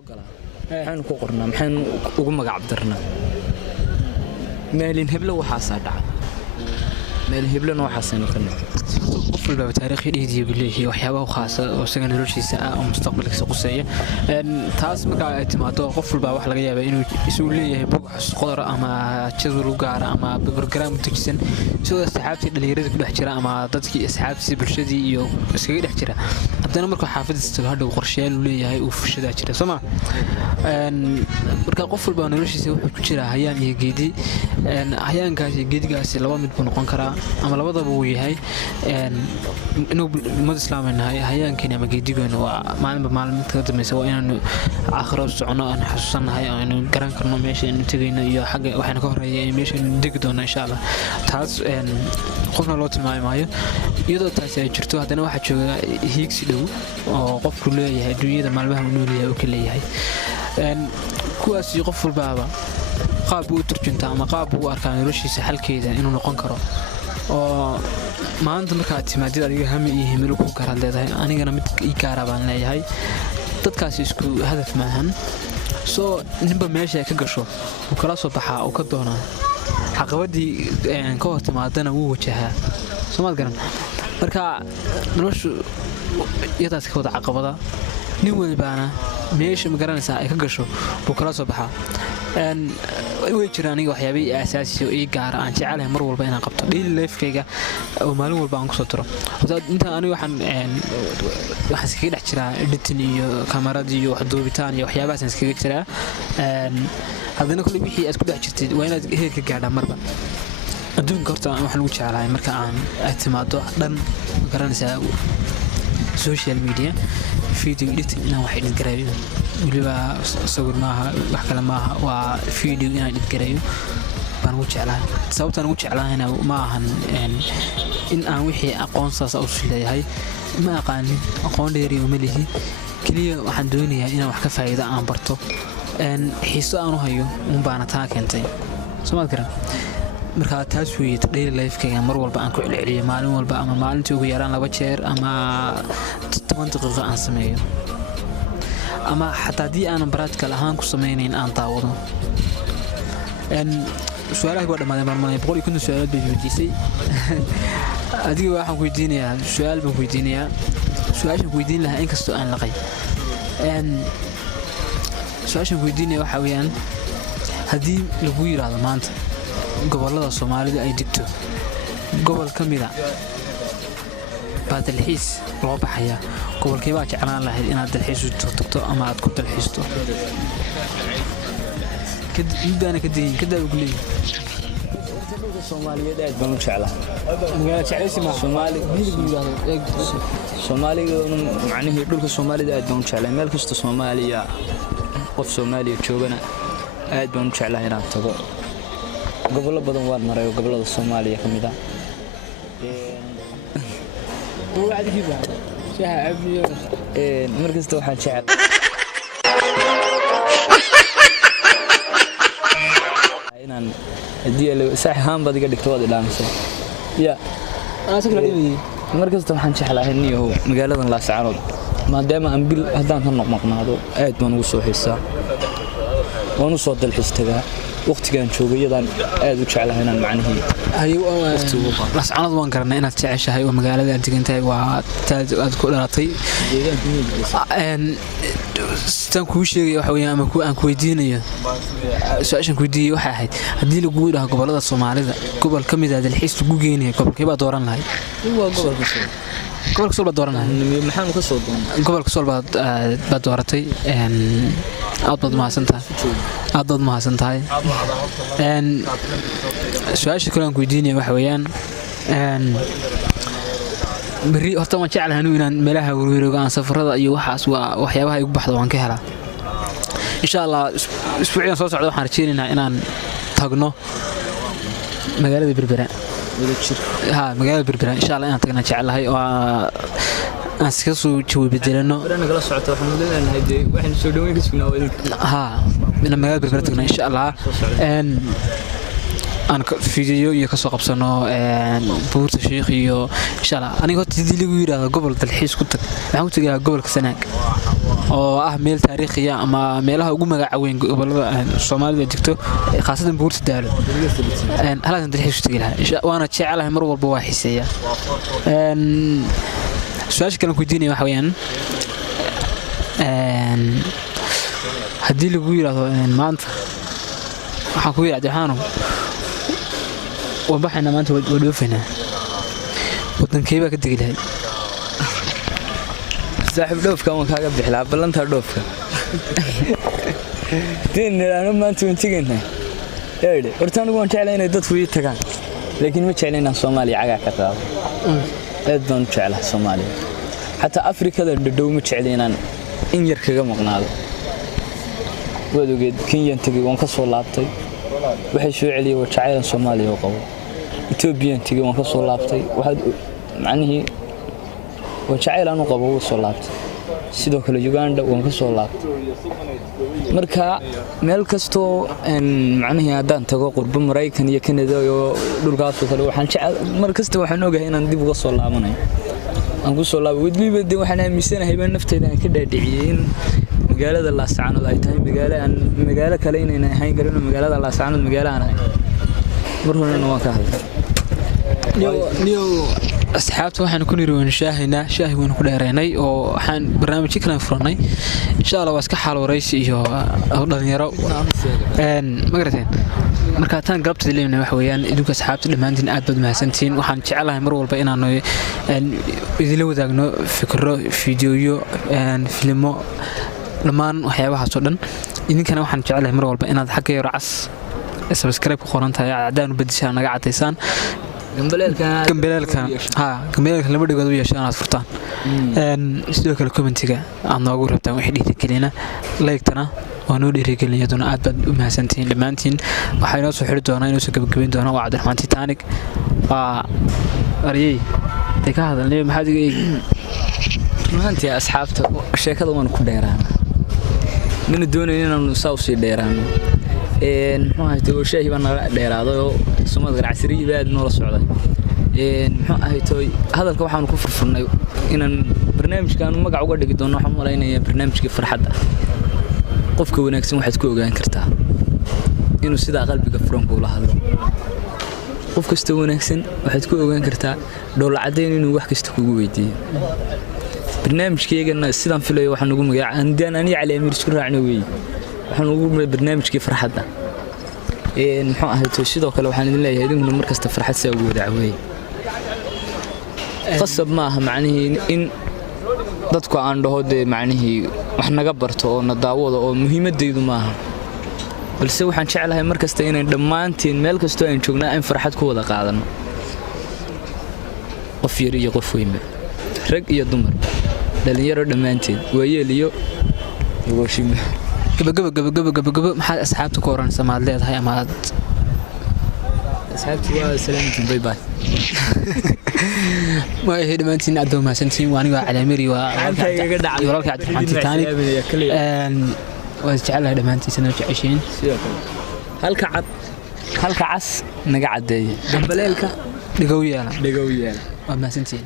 soo galaa maxaan ku qornaa maxaan ugu magac darnaa maalin heblo waxaas dhaca maalin heblona waxaas noqonay qof walba taariikhi dhiidii bileeyahay waxyaabaha khaas ah oo isaga noloshiisa ah oo mustaqbalkiisa quseeya taas marka ay timaado qof walba wax laga yaabaa inuu isu leeyahay buuxs qodar ama jadwal gaar ah ama program dejisan sida asxaabtii dhalinyarada ku dhex jira ama dadkii asxaabtii bulshadii iyo iskaga dhex jira haddana marka xaafadiisa hadhow qorshayaal uu leeyahay uu fushada jira soma marka qof walba noloshiisa wuxuu ku jira hayaan iyo geedi hayaankaas iyo geedigaas laba mid buu noqon karaa ama labadaba uu yahay inuu umad islaamanahay hayaankeen ama geedigoona waa maalinta ka dambaysa waa inaanu aakhiro socono aan xasuusanahay aanu garan karno meesha aanu tegayno iyo xagga waxaana ka horeeya meesha aanu degi doono insha allah taas qofna loo tilmaami maayo iyadoo taas ay jirto haddana waxaa jooga hiigsi dhow oo qofku leeyahay adduunyada maalmaha uu nool yahay oo ka leeyahay kuwaasi qof walbaaba qaab uu turjunta ama qaab uu arkaa noloshiisa xalkeeda inuu noqon karo oo maanta markaad timaadid adiga hami iyo himilo ku gaaraad leedahay anigana mid ii gaara baan leeyahay dadkaasi isku hadaf maahan soo ninba meesha ay ka gasho uu kala soo baxaa uu ka doonaa caqabadii ka hor timaadana wuu wajahaa soomaad garan marka noloshu iyadaas ka wada caqabada nin walbaana meesha magaranaysaa ay ka gasho buu kala soo baxaa way jiraan aniga waxyaabihii aasaasi oo ii gaara aan jecelahay mar walba inaan qabto daily lifekayga oo maalin walba aan kusoo diro inta aniga waxaan iskaga dhex jiraa editing iyo kamarad iyo wax duubitaan iyo waxyaabahaas iskaga jiraa haddana kulli wixii aad ku dhex jirtid waa inaad heerka gaadhaa marba adduunka horta wax lagu jecelahay marka aad timaado dhan garanaysaa social media video editing inaan wax edit gareeyo weliba sawir maaha wax kale maaha waa video inaan edit gareeyo baan ugu jeclahay sababtaan ugu jeclahayna ma ahan in aan wixii aqoonsaas u leeyahay ma aqaanin aqoon dheeriyo ma lihi kaliya waxaan doonayaa inaan wax ka faa'iido aan barto xiiso aan u hayo baana taa keentay soomaad garan marka taas weeyay daily lifekayga mar walba aan ku celceliyo maalin walba ama maalintii ugu yaraan 2 jeer ama 10 daqiiqo aan sameeyo ama xataa haddii aanan practical ahaan ku samaynayn aan daawado su'aalaha waa dhammaadeen marmay 150 su'aalood bay weydiisay adiga waxaan ku weydiinayaa su'aal baan ku weydiinayaa su'aashan ku weydiin lahaa inkastoo aan laqay su'aashan ku weydiinaya waxa weeyaan haddii lagu yiraahdo maanta gobolada Soomaalida ay digto gobol kamida badalxiis loo baxaya gobolkee baa jeclaan lahayd inaad dalxiis u tagto ama aad ku dalxiisto kadibna kadib ugu leeyahay Soomaaliyeed aad baan u jeclahay magaalada jeclaysi ma Soomaaliga macnaheedu dhulka Soomaalida aad baan u jeclahay meel kasta Soomaaliya qof Soomaaliya joogana aad baan u jeclahay inaan tago gobollo badan waan maray gobollada Soomaaliya kamid ah markasta waxaan jecel inaan hadii la saxaan badiga dhigto wada dhaanso ya markasta waxaan jeclahay inuu magaaladan la saacanood maadaama aan bil hadaan ka noqnoqnaado aad baan ugu soo xiisaa waan u soo dalxiistagaa waqtigan joogayadaan aad u jeclahay inaan macnaheeyo lascanad waan garanay inaad jeceshahay oo magaalada aad degantahay waa aad ku dhalatay sidaan kuu sheegay waxa weeyaan ama aan ku weydiinayo su'aashan ku weydiiyay waxay ahayd haddii lagu yiraahdo gobolada Soomaalida gobol ka mid ah dalxiis lagu geenayo gobolkee baa dooran lahayd gobolka Sool dooran lahayd maxaan ka soo doonay gobolka Sool baa dooratay aad baad mahadsantahay su'aasha kale aan ku weydiinaya waxa weeyaan bari horta waan jeclahay inaan meelaha wareego aan safarada iyo waxaas waa waxyaabaha igu baxdo waan ka helaa insha Allah isbuuciyan soo socdo waxaan rajeynaynaa inaan tagno magaalada Berbera magaalada Berbera insha Allah inaan tagna jeclahay oo aan iska soo jawaab bedelano nagala socoto waxaan leenahay waxaan soo dhaweyn ka sugnaa magaalada Berbera tagna insha Allah aan fiidiyo iyo kasoo qabsano buurta Sheekh iyo insha Allah aniga horta sidii lagu yiraahdo gobol dalxiis ku tag waxaan ku tagay gobolka Sanaag oo ah meel taariikhiya ama meelaha ugu magaca weyn gobolada Soomaaliya jirto khaasatan buurta Daalo halkan dalxiis ku tagay waana jecelahay mar walba waa xiiseeyaa su'aasha kale ku diinay waxa weeyaan haddii lagu yiraahdo maanta waxaan ku yiraahdaa waxaanu وبحنا ما أنت ودوفنا وتنكيبه كدقي لهاي صاحب دوف كمان كاجا بحلا بلنت دوف دين أنا ما أنت وانتجنا إيه ورتانو قوان تعلينا ضد في تكان لكن ما تعلينا الصومالي عجا كتاب أدون تعله الصومالي حتى أفريقيا الدو ما تعلينا إن يركجا مقنعه ودو جد كين ينتجي وانكسر لابتي waxay soo celiyay wajacaylan Soomaaliya oo qabo Ethiopian tigay waan ka soo laabtay waxa macnaheedu wajacaylan oo qabo oo soo laabtay sidoo kale Uganda waan ka soo laabtay marka meel kasto macnaheedu hadaan tago qurbo Mareykan iyo Canada iyo dhulkaas kale waxaan jecel mar kasta waxaan ogahay inaan dib uga soo laabanayo aan ku soo laabo wadliba waxaan aaminsanahay in naftayda aan ka dhaadhiciyay magaalada la saacanood ay tahay magaalo kale inay ahayn garin magaalada la saacanood magaalo aan ahay marhorena waan ka hadlay niyo asxaabta waxaan ku nirwaan shaahi waan ku dheereynay oo waxaan barnaamij kale furanay insha Allah waa iska xal wareysi iyo dhalinyaro magarateen marka taan galabta leeyahay wax weeyaan idinka asxaabta dhamaantiin aad baad mahadsantiin waxaan jecelahay mar walba inaan idin wadaagno fikro fiidiyoyo filmo dhamaan waxyaabahaas oo dhan idinkana waxaan jecelahay mar walba inaad xagga yar cas subscribe ku qoran tahay cadaan u bedishaan naga cadeysaan gambeelka laba dhigood u yeeshaan aad furtaan sidoo kale commentiga aad noogu rabtaan wixii dhiirigelina like-tana waa noo dhiirigelin iyaduna aad baad u mahadsantihiin dhammaantiin waxaa inoo soo xiri doonaa inoo soo gabagabayn doonaa waa Cabdiraxmaan Titanic waa aryey ka hadalnay maxaad iga eegi maanta asxaabta sheekada waan ku dheeraana nina doonayna inaan soo sii dheeraano muxuu ahayd shaahi baan naga dheeraado Soomaaliya casriye baad noola socday muxuu ahayd hadalka waxaan ku furfurnay inaan barnaamijkan magac uga dhigi doono waxaan maleynayaa barnaamijka farxadda qofka wanaagsan waxaad ku ogaan kartaa inuu sida qalbiga furan ku la hadlo qof kasta wanaagsan waxaad ku ogaan kartaa dhowl cadeyn inuu wax kasta kugu weydiiyo barnaamijkeegana sidaan filayo waxaan ugu magac aan ani cali amir isku raacno weey waxaan ugu barnaamijkii farxadda muxuu ahayd sidoo kale waxaan idin leeyahay idinku mar kasta farxad saa ugu wadacweey qasab ma aha macnaheedu in dadku aan dhaho macnaheedu wax naga barto oo na daawado oo muhiimadeydu ma aha balse waxaan jecelahay mar kasta inaan dhammaanteen meel kasto aan joognaa in farxad ku wada qaadano qof yar iyo qof weyn rag iyo dumar dhalinyaro dhammaanteen waayeel iyo washima gabagaba maxaad asxaabta ku oran Soomaaliyeed leedahay ama asxaabtu waa salaamtiin bye bye ما هي ما أنتين عدو ما سنتين وأنا على ميري وراك عبد تاني وجعلها لما أنتي سنة 20 هلك عس نقعد دي جنب ليلك دقوية دقوية ما سنتين